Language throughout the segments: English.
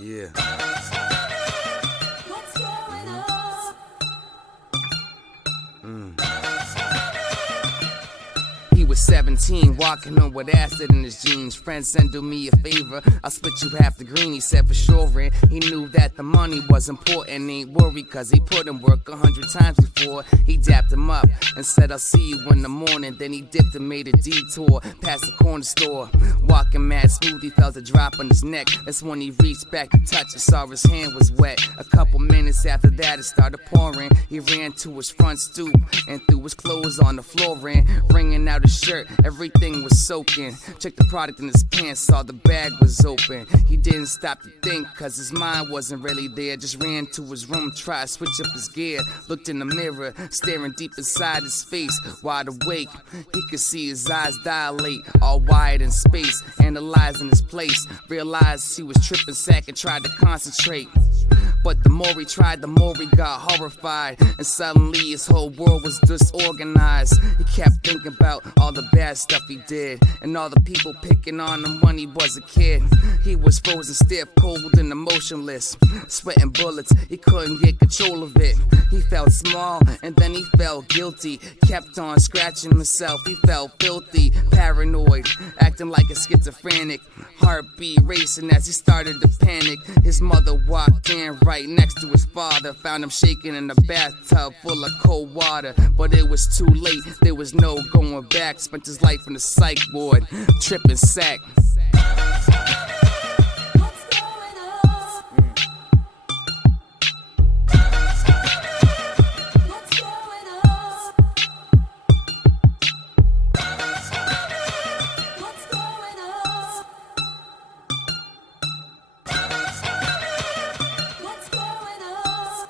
Yeah. What's going on? He was 17, walking home with acid in his jeans. Friends sent do me a favor, I'll split you half the green, he said for sure. And he knew that the money was important, ain't worried cause he put in work 100 times before. He dapped him up and said I'll see you in the morning. Then he dipped and made a detour past the corner store. Walking mad smooth, he felt a drop on his neck. That's when he reached back to touch and saw his hand was wet. A couple minutes after that it started pouring. He ran to his front stoop and threw his clothes on the floor and wringing out his shirt, everything was soaking. Checked the product in his pants, saw the bag was open. He didn't stop to think, cause his mind wasn't really there. Just ran to his room, tried to switch up his gear. Looked in the mirror, staring deep inside his face. Wide awake, he could see his eyes dilate, all wide in space, analyzing his place. Realized he was tripping sack and tried to concentrate. But the more he tried, the more he got horrified. And suddenly his whole world was disorganized. He kept thinking about all the bad stuff he did, and all the people picking on him when he was a kid. He was frozen stiff, cold and emotionless, sweating bullets, he couldn't get control of it. He felt small and then he felt guilty, kept on scratching himself, he felt filthy, paranoid, acting like a schizophrenic. Heartbeat racing as he started to panic. His mother walked in right next to his father, found him shaking in a bathtub full of cold water. But it was too late, there was no going back. Spent his life in the psych ward, tripping sack. What's going on? What's going on? What's going on? What's going on?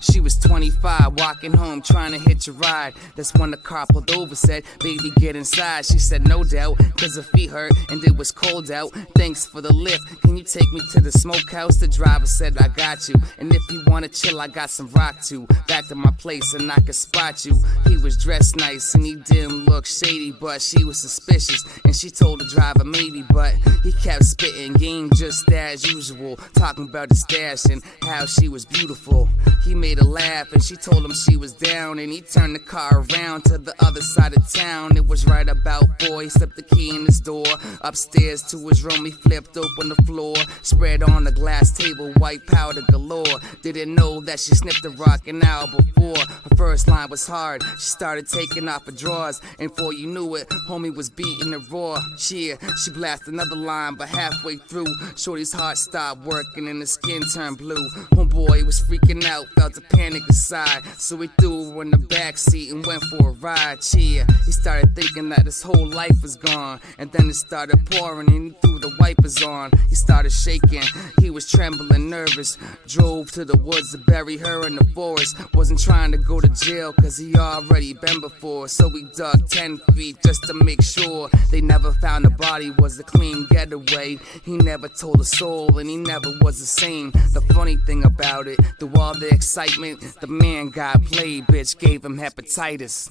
She was 25, walking home, trying to hitch a ride. That's when the car pulled over, said, baby, get inside. She said, no doubt, cause her feet hurt and it was cold out. Thanks for the lift, can you take me to the smokehouse? The driver said, I got you, and if you wanna chill, I got some rock too. Back to my place and I could spot you. He was dressed nice and he didn't look shady, but she was suspicious and she told the driver maybe. But he kept spitting game just as usual, talking about his stash and how she was beautiful. He made her laugh and she told him she was down, and he turned the car around to the other side of town. It was right about 4, he slipped the key in his door. Upstairs to his room he flipped open the floor, spread on the glass table white powder galore. Didn't know that she sniffed the rock an hour before. Her first line was hard, she started taking off her drawers, and before you knew it, homie was beating the raw. She blasted another line, but halfway through, shorty's heart stopped working and his skin turned blue. Homeboy was freaking out, felt a panic inside, so he threw her in the backseat and went for a ride. Cheer, he started thinking that his whole life was gone, and then it started pouring and he threw the wipers on. He started shaking, he was trembling, nervous. Drove to the woods to bury her in the forest. Wasn't trying to go to jail cause he already been before, so he dug 10 feet just to make sure they never found the body. Was a clean getaway. He never told a soul and he never was the same. The funny thing about it, through all the excitement, the man got played, bitch gave him hepatitis.